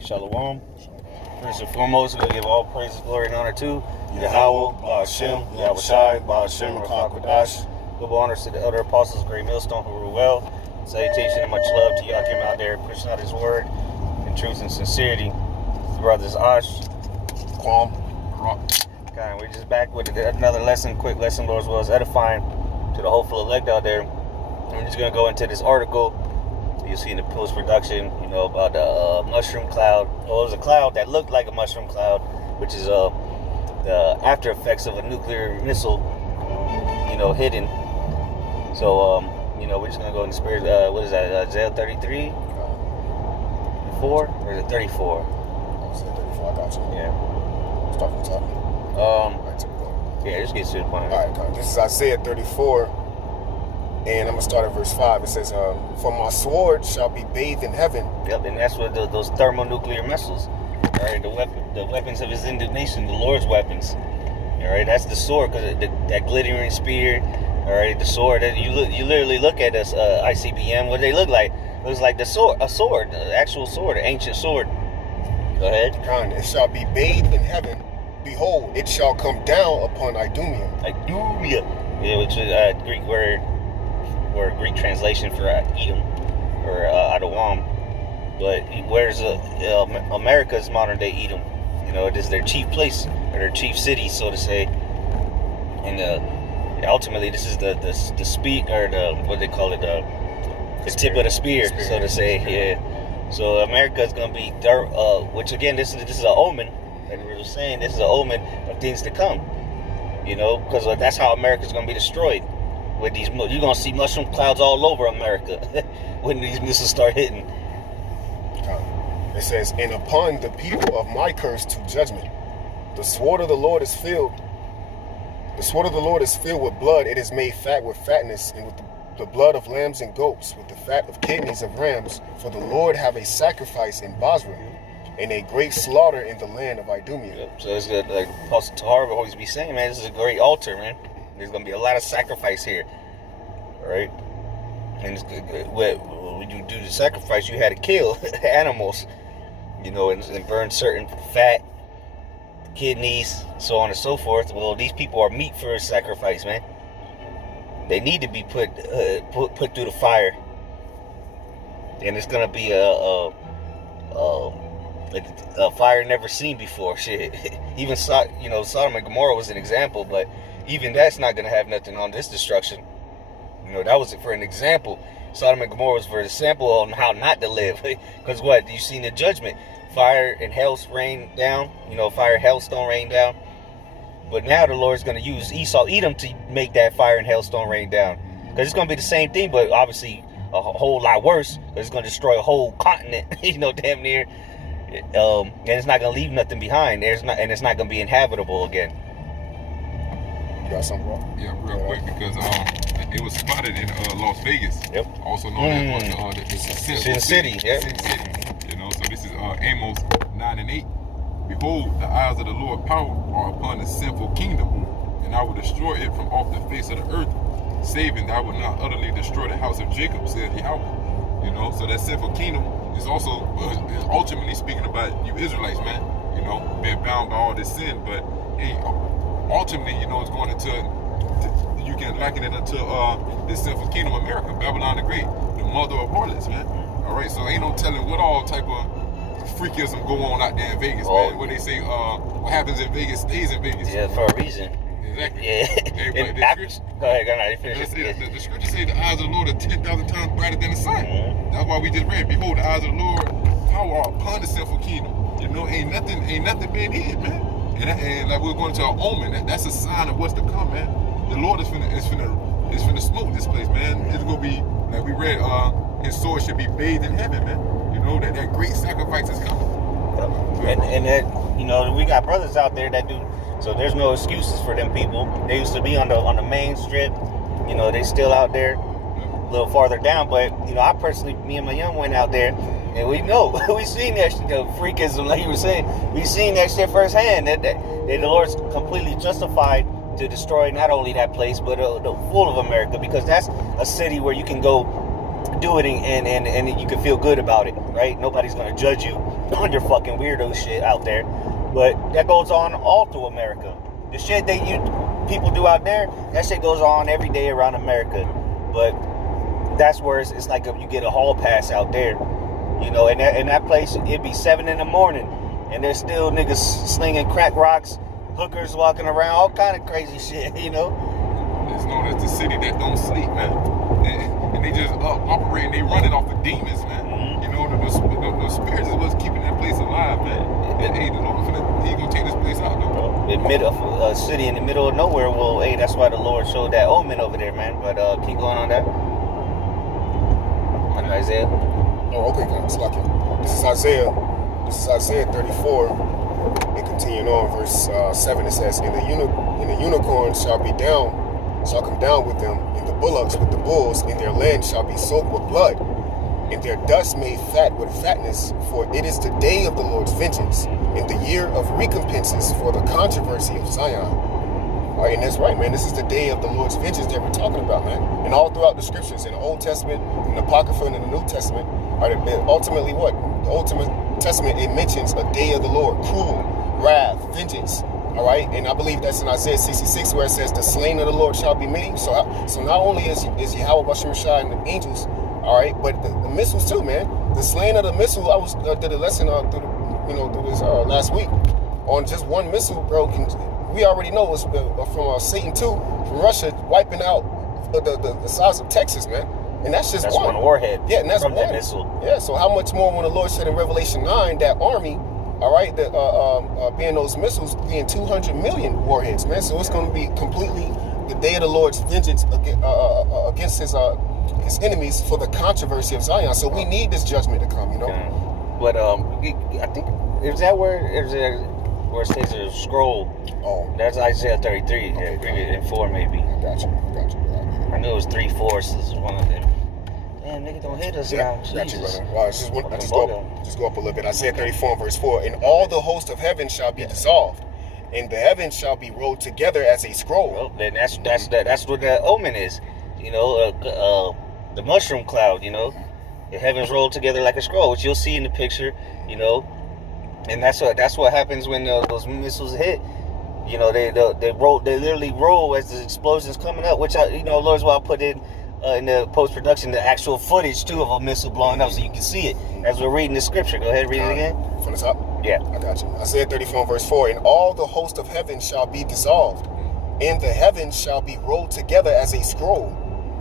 Shalom. First and foremost, we give all praise, glory, and honor to Yahweh, Ba'ashem, Yahweh Shai, Ba'ashem, Rakakadash. Double honors to the elder apostles, great millstone who rule well. Salutation and much love to y'all came out there pushing out his word in truth and sincerity. The brothers Ash, Kwam, Rock. God, we're just back with another lesson, quick lesson, Lord, as well as edifying to the hopeful elect out there. I'm just going to go into this article. You'll see in the post-production, about the mushroom cloud. Well, it was a cloud that looked like a mushroom cloud, which is the after effects of a nuclear missile, hidden. So, we're just going to go in the spirit. What is that, Isaiah 33? 4? Or is it 34? I said 34, I got you. Yeah. Start from the top. Yeah, just get to the point. All right, this is Isaiah 34. And I'm going to start at verse 5. It says, for my sword shall be bathed in heaven. Yep, and that's what those thermonuclear missiles. All right, the weapons of his indignation, the Lord's weapons. All right, that's the sword, because that glittering spear. All right, the sword. You literally look at this ICBM. What do they look like? It looks like a sword, the actual sword, an ancient sword. Go ahead. It shall be bathed in heaven. Behold, it shall come down upon Idumea. Idumea. Yeah, which is a Greek word. Or Greek translation for Edom or Adawam, but where's America's modern day Edom? It is their chief place or their chief city, so to say. And ultimately, this is the speak or the what they call it, the tip of the spear, so to say. Yeah. So America is going to be which again, this is an omen, and we were saying this is an omen of things to come. Because that's how America is going to be destroyed. With these, you're gonna see mushroom clouds all over America when these missiles start hitting. It says, and upon the people of my curse to judgment, the sword of the Lord is filled. The sword of the Lord is filled with blood. It is made fat with fatness, and with the blood of lambs and goats, with the fat of kidneys of rams. For the Lord have a sacrifice in Basra, and a great slaughter in the land of Idumea. Yep. So it's good, like Apostle Tahar will always be saying, man, this is a great altar, man. There's going to be a lot of sacrifice here, all right? And when you do the sacrifice, you had to kill animals, and burn certain fat, kidneys, so on and so forth. Well, these people are meat for a sacrifice, man. They need to be put through the fire, and it's going to be a fire never seen before. Shit, even Sodom and Gomorrah was an example, but even that's not going to have nothing on this destruction. That was for an example. Sodom and Gomorrah was for a sample on how not to live. Because what? You seen the judgment. Fire and hell rain down. Fire and hailstone rain down. But now the Lord's going to use Edom to make that fire and hailstone rain down. Because it's going to be the same thing, but obviously a whole lot worse. Because it's going to destroy a whole continent, damn near. And it's not going to leave nothing behind. And it's not going to be inhabitable again. You got something, bro? Yeah, real quick, because it was spotted in Las Vegas. Yep. Also known as the Sin City. Yep. Sin City. So this is Amos 9:8. Behold, the eyes of the Lord power are upon the sinful kingdom, and I will destroy it from off the face of the earth, saving that I will not utterly destroy the house of Jacob, said Yahweh. So that sinful kingdom is also ultimately speaking about you Israelites, man. Being bound by all this sin, but ultimately, it's going into, you can liken it into this sinful kingdom of America, Babylon the Great, the mother of harlots, man. All right, so ain't no telling what all type of freakism go on out there in Vegas, man. When they say what happens in Vegas stays in Vegas. Yeah, for a reason. Exactly. Yeah. Go ahead, finish it. The scripture say the eyes of the Lord are 10,000 times brighter than the sun. Mm-hmm. That's why we just read, behold, the eyes of the Lord power are upon the sinful kingdom. Ain't nothing being hid, man. And like we're going to an omen, that's a sign of what's to come, man. The Lord is finna smoke this place, man. It's gonna be like we read. His sword should be bathed in heaven, man. That great sacrifice is coming. And that we got brothers out there that do. So there's no excuses for them people. They used to be on the main strip. They still out there, a little farther down. But I personally, me and my young went out there. And we know, we seen that freakism, like you were saying. We seen that shit firsthand. That the Lord's completely justified to destroy not only that place, but the full of America, because that's a city where you can go do it and you can feel good about it, right? Nobody's going to judge you on your fucking weirdo shit out there. But that goes on all through America. The shit that people do out there, that shit goes on every day around America. But that's where it's like you get a hall pass out there, you know. And in that place, it'd be 7 in the morning, and there's still niggas slinging crack rocks, hookers walking around, all kind of crazy shit, you know. It's known as the city that don't sleep, man. And they just operating, they running off of demons, man. Mm-hmm. You know, the spirits is what's keeping that place alive, man. And hey, the Lord, he gonna take this place out, though. Admit a city in the middle of nowhere. Well, hey, that's why the Lord showed that Omen over there, man. But keep going on that. Isaiah. Oh, okay, guys. This is Isaiah. This is Isaiah 34. And continuing on, verse 7, it says, "And the unicorn shall come down with them, and the bullocks with the bulls, and their land shall be soaked with blood, and their dust made fat with fatness, for it is the day of the Lord's vengeance, and the year of recompenses for the controversy of Zion." All right, and that's right, man. This is the day of the Lord's vengeance that we're talking about, man. And all throughout the scriptures, in the Old Testament, in the Apocrypha, and in the New Testament, ultimately what? The Old Testament, it mentions a day of the Lord, cruel, wrath, vengeance. All right, and I believe that's in Isaiah 66, where it says, "The slain of the Lord shall be many." So not only is Yahweh Bashem Shai and the angels, all right, but the missiles too, man. The slaying of the missile. I did a lesson through this last week on just one missile, bro. We already know it's from Satan 2 from Russia wiping out the size of Texas, man. And that's just one warhead. Yeah, and that's from one that missile. Yeah. So how much more when the Lord said in Revelation 9 that army, all right, that being those missiles being 200 million warheads, man. So it's going to be completely the day of the Lord's vengeance against his enemies for the controversy of Zion. So we need this judgment to come, you know. Okay. But I think is that where it says a scroll? Oh, that's Isaiah 33. Okay, Yeah, and 4 maybe. I got you. I knew it was 3/4 is one of them. Damn, nigga, don't hit us now. Got you, Jesus. brother. Wow, just go up a little bit. Isaiah 34 verse 4. "And all the host of heaven shall be dissolved, and the heavens shall be rolled together as a scroll." Well, then that's what the Omen is. You know, the mushroom cloud. You know, the heavens rolled together like a scroll, which you'll see in the picture. You know, and that's what happens when those missiles hit. You know, they literally roll as the explosions coming up, which Lord's why I put in the post-production the actual footage too of a missile blowing up so you can see it as we're reading the scripture. Go ahead, read it again. From the top? Yeah. I got you. Isaiah 34 verse 4. "And all the host of heaven shall be dissolved, and the heavens shall be rolled together as a scroll,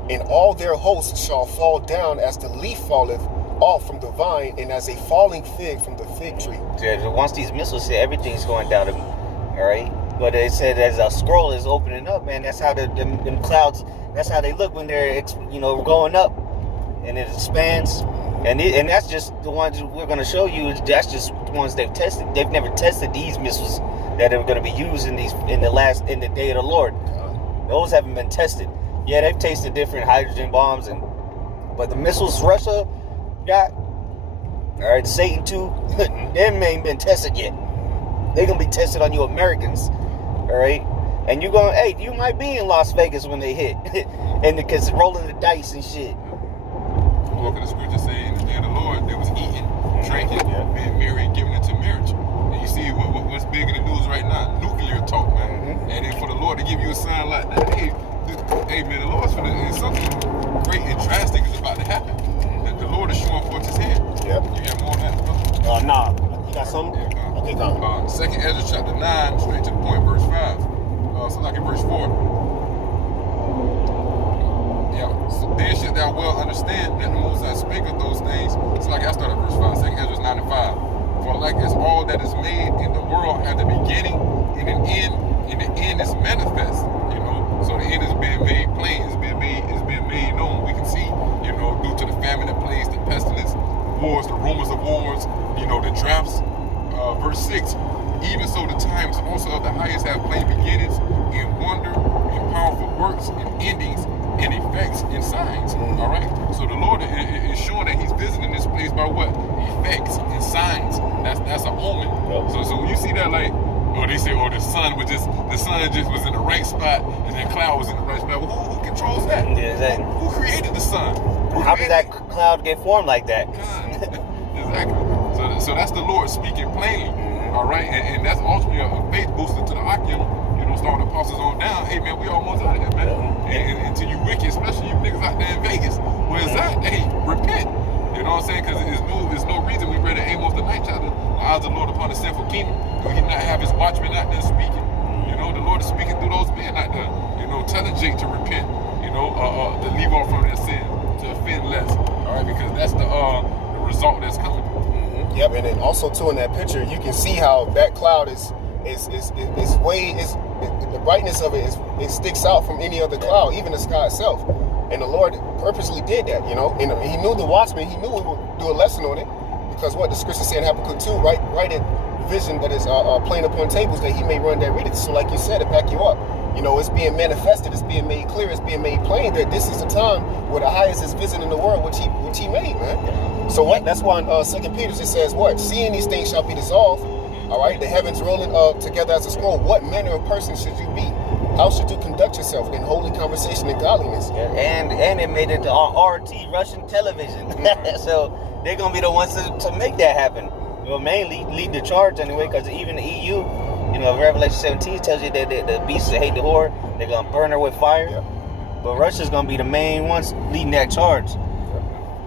and all their hosts shall fall down as the leaf falleth off from the vine, and as a falling fig from the fig tree." Yeah, once these missiles hit, everything's going down. All right. But it said as a scroll is opening up, man. That's how them clouds. That's how they look when they're going up, and it expands. And that's just the ones we're going to show you. That's just the ones they've tested. They've never tested these missiles that are going to be used in the day of the Lord. Those haven't been tested. Yeah, they've tasted different hydrogen bombs, but the missiles Russia got, all right, Satan 2, them ain't been tested yet. They're going to be tested on you Americans. All right, and you might be in Las Vegas when they hit, and because rolling the dice and shit. Look at the scripture saying, "In the day of the Lord, they was eating, drinking, being married, giving into marriage." And you see what's big in the news right now? Nuclear talk, man. Mm-hmm. And then for the Lord to give you a sign like that, hey man, the Lord's something great and drastic is about to happen. The Lord is showing forth His hand. Yeah. You have more on that, brother? Nah. You got something? Yeah, Okay, come. 2nd Ezra chapter 9, straight to the point, verse 5. So like in verse 4. Yeah. So then should thou well understand that the Most High spake of those things. So like I started at verse 5, 2nd Ezra 9 and 5. "For like as all that is made in the world had a beginning and an end, and the end is manifest." You know, so the end is being made plain, it's being made known. We can see, due to the famine that plagues, the pestilence, wars, the rumors of wars, the drafts. Verse 6, "Even so the times also of the highest have plain beginnings, and wonder, and powerful works, and endings, and effects, and signs." All right? So the Lord is showing that He's visiting this place by what? Effects and signs. That's an omen. So when you see that, like, they say, the sun just was in the right spot, and that cloud was in the right spot. Well, who controls that? Yeah, exactly. Who created the sun? How did that cloud get formed like that? God. Exactly. So that's the Lord speaking plainly. All right, and that's ultimately a faith booster to the Akim. You know, starting the apostles on down. Hey man, we almost out of here, man. And to you wicked, especially you niggas out there in Vegas, where it's at, hey, repent. You know what I'm saying? Because there's no reason we read in Amos the 9th chapter, the eyes of the Lord upon the sinful kingdom. Do he not have his watchmen out there speaking? You know, the Lord is speaking through those men out there. You know, telling Jake to repent. You know, to leave off from their sins, to offend less. All right, because that's the result that's coming. Yep, and then also too in that picture, you can see how that cloud is the brightness of it sticks out from any other cloud, even the sky itself. And the Lord purposely did that, you know. And he knew the watchman, he knew we would do a lesson on it, because what the scripture said in Habakkuk 2, right at vision that is playing upon tables, that he may run that read it. So like you said, to back you up, you know, it's being manifested, it's being made clear, it's being made plain that this is the time where the highest is visiting the world, which he made, man. So what? That's why in 2 Peter it says what? Seeing these things shall be dissolved. All right, the heavens rolling together as a scroll. What manner of person should you be? How should you conduct yourself in holy conversation and godliness? Yeah, and it made it to RT, Russian television. So they're gonna be the ones to make that happen. Well, mainly lead the charge anyway, because even the EU, you know, Revelation 17 tells you that the beasts that hate the whore, they're gonna burn her with fire. Yep. But Russia's gonna be the main ones leading that charge.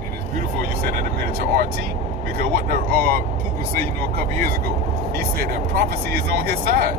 And it's beautiful you said that a minute to RT, because what the Putin said, you know, a couple years ago, he said that prophecy is on his side.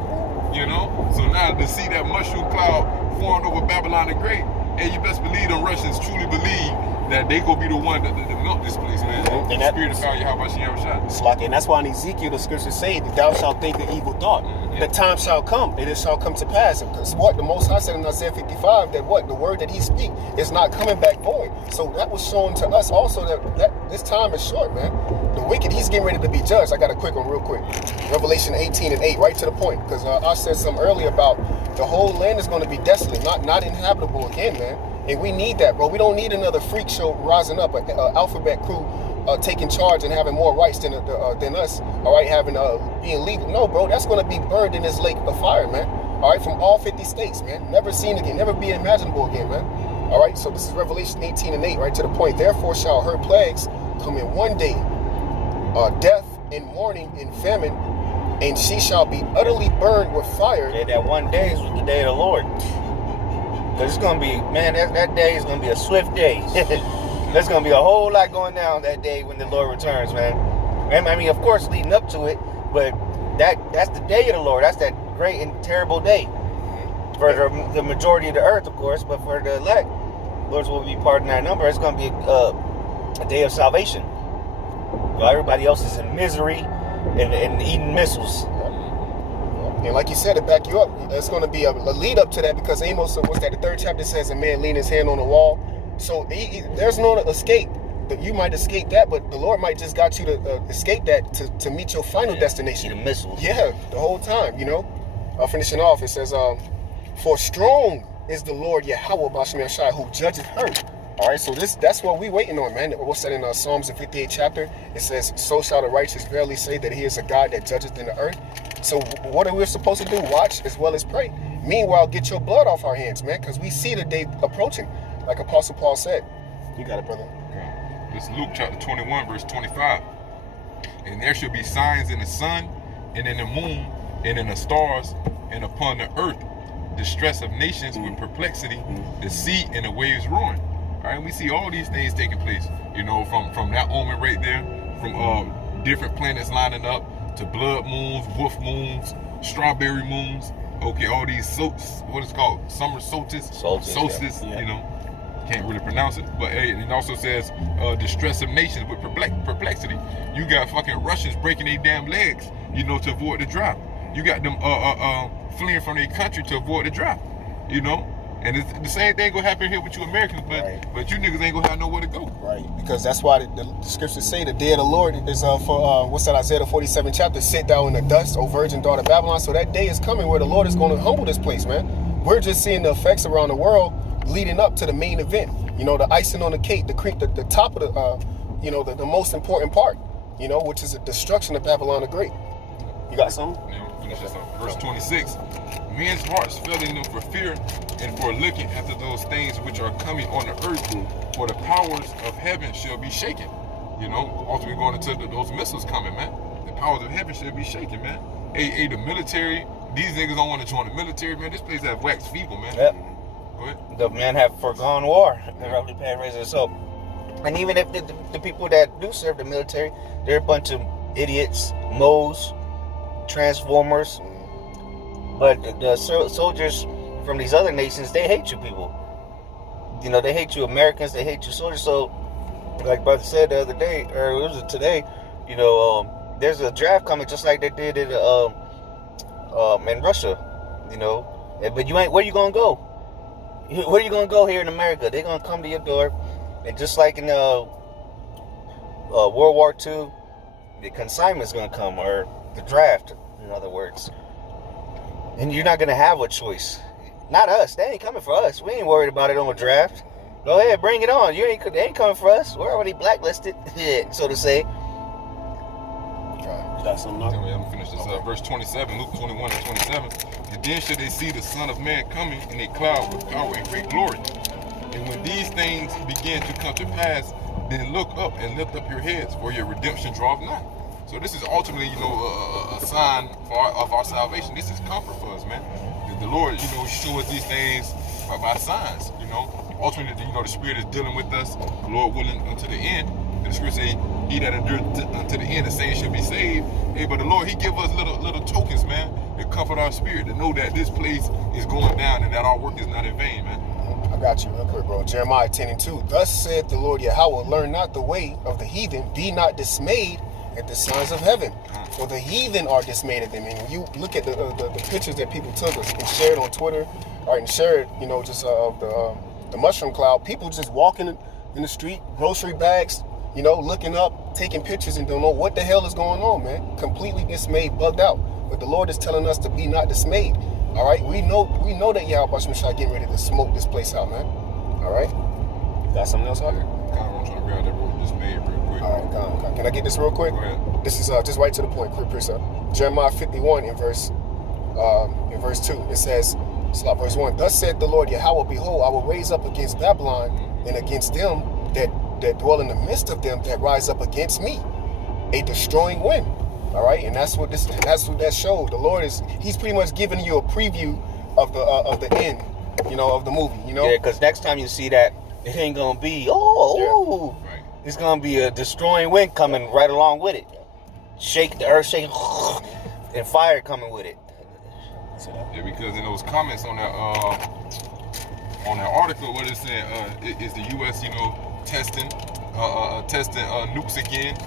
You know, so now to see that mushroom cloud formed over Babylon the Great, and you best believe the Russians truly believe that they gonna be the one that melt this place, man. And the spirit of fire, how about she ever shot? Slack, and that's why in Ezekiel the scriptures say that thou shalt think an evil thought. The time shall come, and it shall come to pass. Because what the Most High said in Isaiah 55, that what the word that he speak is not coming back void. So that was shown to us also that this time is short, man. The wicked, he's getting ready to be judged. I got a quick one real quick. Revelation 18:8, right to the point. Because I said something earlier about the whole land is going to be desolate, not inhabitable again, man. And we need that, bro. We don't need another freak show rising up, an alphabet crew taking charge and having more rights than us. All right, having being legal. No, bro, that's going to be burned in this lake of fire, man. All right, from all 50 states, man. Never seen again, never be imaginable again, man. All right, so this is Revelation 18:8, right to the point. Therefore shall her plagues come in one day, death and mourning and famine, and she shall be utterly burned with fire. Yeah, that one day is the day of the Lord. Because it's going to be, man, that day is going to be a swift day. There's going to be a whole lot going down that day when the Lord returns, man. I mean, of course, leading up to it, but that's the day of the Lord. That's that great and terrible day. For the majority of the earth, of course, but for the elect, Lord will be part of that number. It's going to be a day of salvation. While everybody else is in misery and eating missiles. And like you said, to back you up, it's going to be a lead up to that, because Amos, what's that, the 3rd chapter says a man lean his hand on the wall. So there's no escape. You might escape that, but the Lord might just got you to escape that to meet your final destination. The missiles. Yeah, the whole time, you know. Finishing off, it says, for strong is the Lord Yahweh Bashim Yashai, who judgeth her. All right, so that's what we waiting on, man. What's that in Psalms, the 58th chapter? It says, so shall the righteous verily say that he is a God that judgeth in the earth. So what are we supposed to do? Watch as well as pray. Meanwhile, get your blood off our hands, man, because we see the day approaching, like Apostle Paul said. You got it, brother. Okay. This is Luke chapter 21, verse 25. And there shall be signs in the sun, and in the moon, and in the stars, and upon the earth, distress of nations with perplexity, the sea and the waves roaring. All right, we see all these things taking place, you know, from that omen right there, from different planets lining up, to blood moons, wolf moons, strawberry moons. Okay, all these what is it called? Summer solstice, yeah. You know, can't really pronounce it. But it also says distress of nations with perplexity. You got fucking Russians breaking their damn legs, you know, to avoid the drought. You got them fleeing from their country to avoid the drought, you know. And it's the same thing gonna happen here with you Americans, but you niggas ain't gonna have nowhere to go. Right, because that's why the scriptures say the day of the Lord is for what's that, Isaiah 47 chapter, sit down in the dust, O virgin daughter of Babylon. So that day is coming where the Lord is going to humble this place, man. We're just seeing the effects around the world leading up to the main event. You know, the icing on the cake, the top of the, you know, the most important part, you know, which is the destruction of Babylon the Great. You got something? Yeah, we'll finish this up. Verse 26. Men's hearts failing them for fear and for looking after those things which are coming on the earth, for the powers of heaven shall be shaken. You know, ultimately going into those missiles coming, man. The powers of heaven should be shaking, man. Hey, the military, these niggas don't want to join the military, man. This place have waxed feeble, man. Yep. Go ahead. The men have forgone war. They're roughly paraphrasing. So, and even if the people that do serve the military, they're a bunch of idiots, moles, transformers. But the soldiers from these other nations, they hate you people. You know, they hate you Americans, they hate you soldiers. So, like brother said the other day, or it was today, you know, there's a draft coming just like they did in Russia, you know. But you ain't, where you gonna go? Where you gonna go here in America? They're gonna come to your door, and just like in World War II, the consignment's gonna come, or the draft, in other words. And you're not gonna have a choice. Not us. They ain't coming for us. We ain't worried about it on a draft. Go ahead, bring it on. They ain't coming for us. We're already blacklisted, so to say. You got something else? I'm gonna finish this up. Verse 27, Luke 21 and 27. And then should they see the Son of Man coming in a cloud with power and great glory. And when these things begin to come to pass, then look up and lift up your heads, for your redemption draweth nigh. So this is ultimately, you know, a sign of our salvation. This is comfort for us, man. The Lord, you know, show us these things by signs, you know. Ultimately, you know, the Spirit is dealing with us, the Lord willing, unto the end. And the Scripture say, he that endureth unto the end, the same shall be saved. Hey, but the Lord, he give us little tokens, man, to comfort our spirit, to know that this place is going down and that our work is not in vain, man. I got you real quick, bro. Jeremiah 10 and 2. Thus saith the Lord Yahweh, learn not the way of the heathen, be not dismayed at the sons of heaven. For the heathen are dismayed at them. And when you look at the pictures that people took and shared on Twitter, or and shared, you know, just of the mushroom cloud, people just walking in the street, grocery bags, you know, looking up, taking pictures and don't know what the hell is going on, man. Completely dismayed, bugged out. But the Lord is telling us to be not dismayed. All right, we know that Yahweh Shai getting ready to smoke this place out, man. All right, got something else out there? I'm trying to grab that word dismayed real quick. All right, come. Can I get this real quick? Go ahead. This is just right to the point, quick, Jeremiah 51 in verse 2. It says, verse 1. Thus said the Lord Yahweh, behold, I will raise up against Babylon and against them that dwell in the midst of them that rise up against me, a destroying wind. All right, and that's what that showed. The Lord he's pretty much giving you a preview of the end, you know, of the movie, you know. Yeah, because next time you see that, it ain't gonna be right. It's gonna be a destroying wind coming right along with it. Shake the earth, shake, and fire coming with it. Yeah, because in those comments on that article, what it said, is the U.S. you know testing nukes again?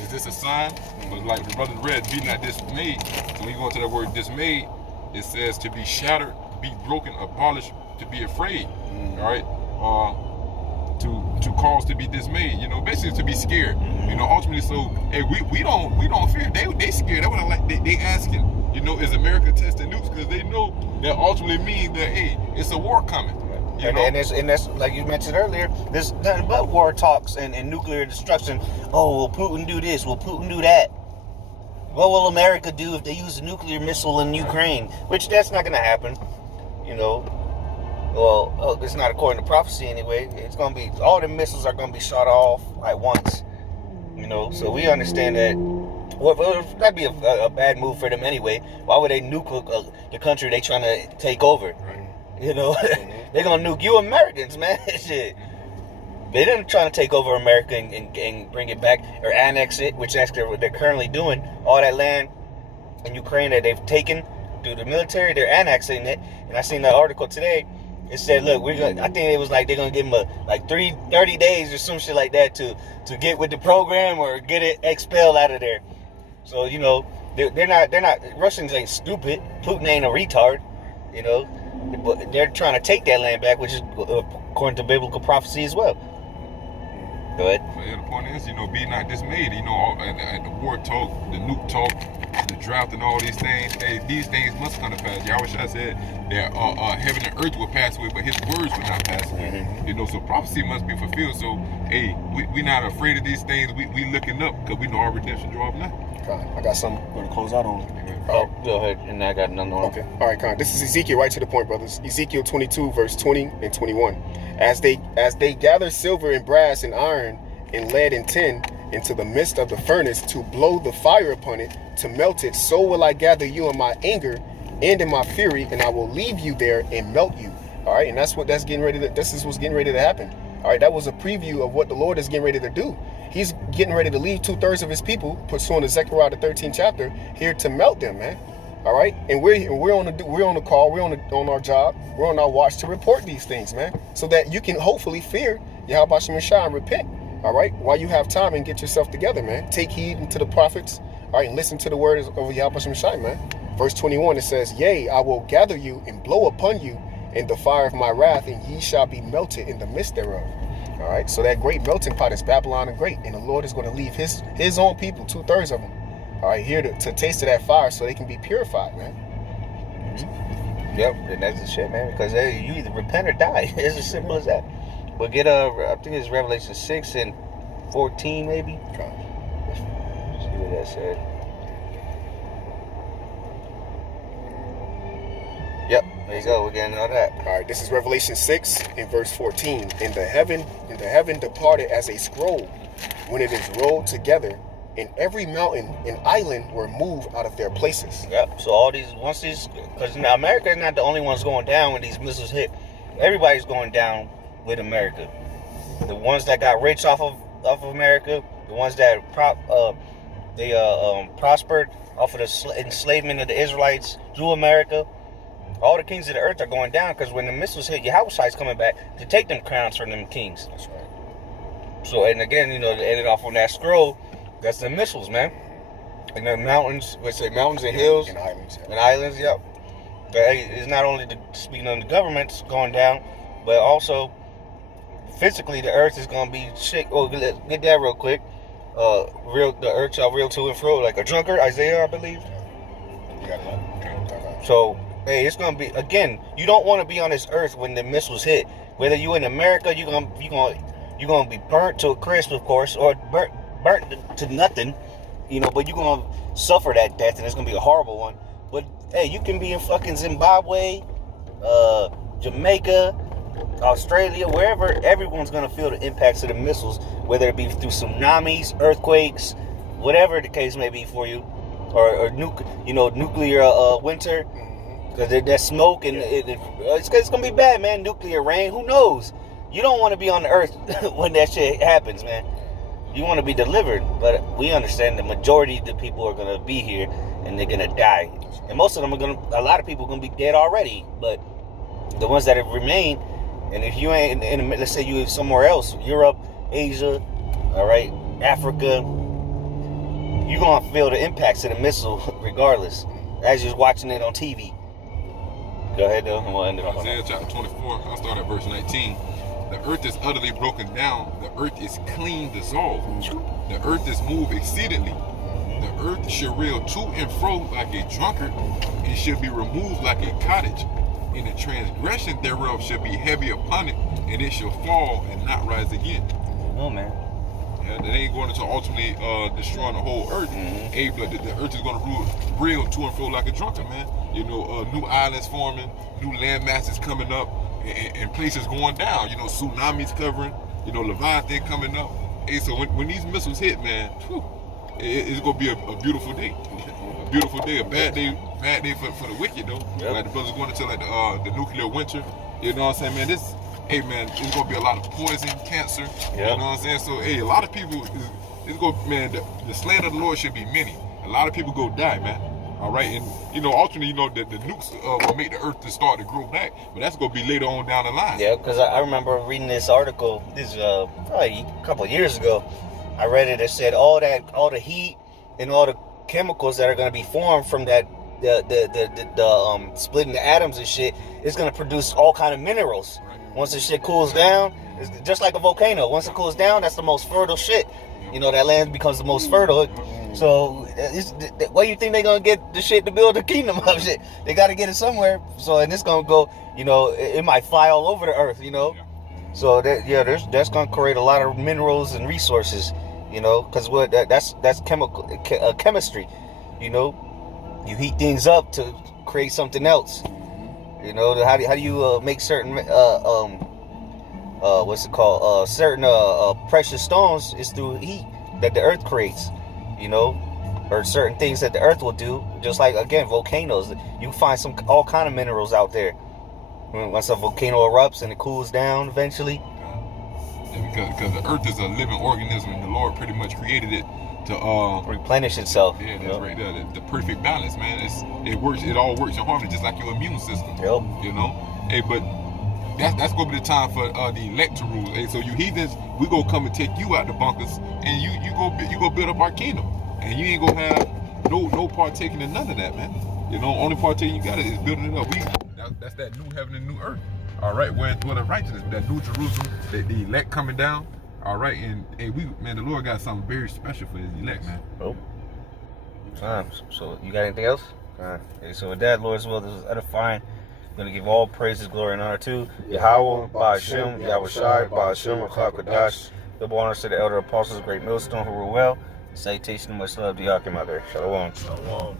Is this a sign? But like the brother read, be not dismayed. So when you go into that word dismayed, it says to be shattered, be broken, abolished, to be afraid. All right, to cause to be dismayed. You know, basically to be scared. You know, ultimately. So hey, we don't fear. They scared. That's what I like. They asking. You know, is America testing nukes? Because they know that ultimately means that hey, it's a war coming. And that's like you mentioned earlier. There's nothing but war talks and nuclear destruction. Oh, will Putin do this? Will Putin do that? What will America do if they use a nuclear missile in Ukraine? Which that's not going to happen. You know. Well, it's not according to prophecy anyway. It's going to be all the missiles are going to be shot off at once. You know. So we understand that. Well, that'd be a bad move for them anyway. Why would they nuke the country they trying to take over? You know, they're gonna nuke you Americans, man. Shit. They didn't try to take over America and bring it back or annex it, which actually what they're currently doing. All that land in Ukraine that they've taken through the military, they're annexing it. And I seen that article today. It said, look, I think it was like they're gonna give them 30 days or some shit like that to get with the program or get it expelled out of there. So you know, they're not Russians ain't stupid. Putin ain't a retard. You know. But they're trying to take that land back, which is according to biblical prophecy as well. Go ahead. But yeah, the point is, you know, be not dismayed. You know, at the war talk, the nuke talk, the draft, and all these things. Hey, these things must come to pass. Yahweh Shai said that heaven and earth will pass away, but His words will not pass away. Mm-hmm. You know, so prophecy must be fulfilled. So, hey, we not afraid of these things. We looking up because we know our redemption drawing nigh. I got something to close out on. Oh, go ahead, and I got another one. Okay. All right, Con. This is Ezekiel, right to the point, brothers. Ezekiel 22, verse 20 and 21. As they gather silver and brass and iron and lead and tin into the midst of the furnace to blow the fire upon it, to melt it, so will I gather you in my anger and in my fury, and I will leave you there and melt you. All right, and this is what's getting ready to happen. All right, that was a preview of what the Lord is getting ready to do. He's getting ready to leave 2/3 of his people, pursuant to Zechariah the 13th chapter, here to melt them, man. All right, and we're on the call, we're on our job, we're on our watch to report these things, man, so that you can hopefully fear Yahweh Shem Shah and repent. All right, while you have time, and get yourself together, man. Take heed to the prophets, all right, and listen to the words of Yahweh Shem Shah, man. Verse 21, it says, "Yea, I will gather you and blow upon you in the fire of my wrath, and ye shall be melted in the midst thereof." All right, so that great melting pot is Babylon the Great, and the Lord is going to leave his own people, 2/3 of them, all right, here to taste of that fire, so they can be purified, man. Yep, and that's the shit, man. Because hey, you either repent or die. It's as simple as that. But get I think it's Revelation 6 and 14, maybe. Okay. Let's see what that said. Yep, there you go. We're getting all that. All right, this is Revelation 6 and verse 14. And the heaven departed as a scroll when it is rolled together, and every mountain and island were moved out of their places. Yep. So because now America is not the only ones going down when these missiles hit. Everybody's going down with America. The ones that got rich off of America, the ones that prospered off of the enslavement of the Israelites through America. All the kings of the earth are going down because when the missiles hit, Yahweh is coming back to take them crowns from them kings. That's right. So, and again, to end it off on that scroll, that's the missiles, man. And the mountains, mountains and hills. And islands. Yeah. And islands, yep. But it's not only speaking of the governments going down, but also physically the earth is going to be shake. Oh, get that real quick. The earth shall reel to and fro like a drunkard, Isaiah, I believe. You got it. So, hey, it's gonna be again. You don't want to be on this earth when the missiles hit. Whether you in America, you're gonna be burnt to a crisp, of course, or burnt to nothing, But you're gonna suffer that death, and it's gonna be a horrible one. But hey, you can be in fucking Zimbabwe, Jamaica, Australia, wherever. Everyone's gonna feel the impacts of the missiles, whether it be through tsunamis, earthquakes, whatever the case may be for you, or nuclear winter. Because that smoke and it's going to be bad, man. Nuclear rain, who knows? You don't want to be on the earth when that shit happens, man. You want to be delivered. But we understand the majority of the people are going to be here and they're going to die. And most of them a lot of people are going to be dead already. But the ones that have remained, and if you ain't, let's say you somewhere else, Europe, Asia, all right, Africa, you're going to feel the impacts of the missile regardless, as you're watching it on TV. Go ahead, though. And we'll end it off. Isaiah chapter 24, I'll start at verse 19. The earth is utterly broken down. The earth is clean dissolved. The earth is moved exceedingly. The earth shall reel to and fro like a drunkard, and shall be removed like a cottage. And the transgression thereof shall be heavy upon it, and it shall fall and not rise again. Oh, man. Yeah, they ain't going to ultimately destroying the whole earth. Hey, but the earth is going to reel to and fro like a drunkard, man. New islands forming, new land masses coming up, and places going down. Tsunamis covering, Leviathan coming up. Hey, so when these missiles hit, man, it's going to be a beautiful day. A beautiful day, a bad day for the wicked, though. Yep. Like the brothers going into the nuclear winter. You know what I'm saying, man? Hey, man, it's going to be a lot of poison, cancer. Yep. You know what I'm saying? So, hey, a lot of people, the slander of the Lord should be many. A lot of people go die, man. All right, and ultimately, the nukes will make the earth to start to grow back, but that's gonna be later on down the line. Yeah, because I remember reading this article. This probably a couple of years ago. I read it. It said all the heat and all the chemicals that are gonna be formed from that the splitting the atoms and shit is gonna produce all kind of minerals. Right. Once the shit cools down, it's just like a volcano. Once it cools down, that's the most fertile shit. That land becomes the most fertile. So, where you think they're going to get the shit to build the kingdom of shit? They got to get it somewhere. So, and it's going to go, it might fly all over the earth, So, that's going to create a lot of minerals and resources, because that's chemistry, You heat things up to create something else. How do you make certain what's it called? Certain precious stones is through heat that the earth creates, you know, or certain things that the earth will do. Just like, again, volcanoes. You find all kind of minerals out there. Once a volcano erupts and it cools down eventually. Yeah, because the earth is a living organism, and the Lord pretty much created it to replenish itself. Yeah, that's right there. The perfect balance, man. It works. It all works in harmony, just like your immune system. Yep. You know. Hey, but that's gonna be the time for the elect to rule. Hey, so you heathens, we gonna come and take you out the bunkers, and you go build up our kingdom, and you ain't gonna have no partaking in none of that, man. You know, only partaking you got is building it up. That's that new heaven and new earth. All right, where dwelling righteousness, that new Jerusalem, the elect coming down. All right, and hey, the Lord got something very special for His elect, man. Oh. So you got anything else? Okay, so with that, Lord's will, this is edifying. I'm going to give all praises, glory, and honor to Yahweh, Ba'ashem, Yahweh Shai, Ba'ashem, Rakakadash. Double honors to the elder apostles, great millstone who rule well. Salutation and much love to Yakim out there. Shalom. Shalom.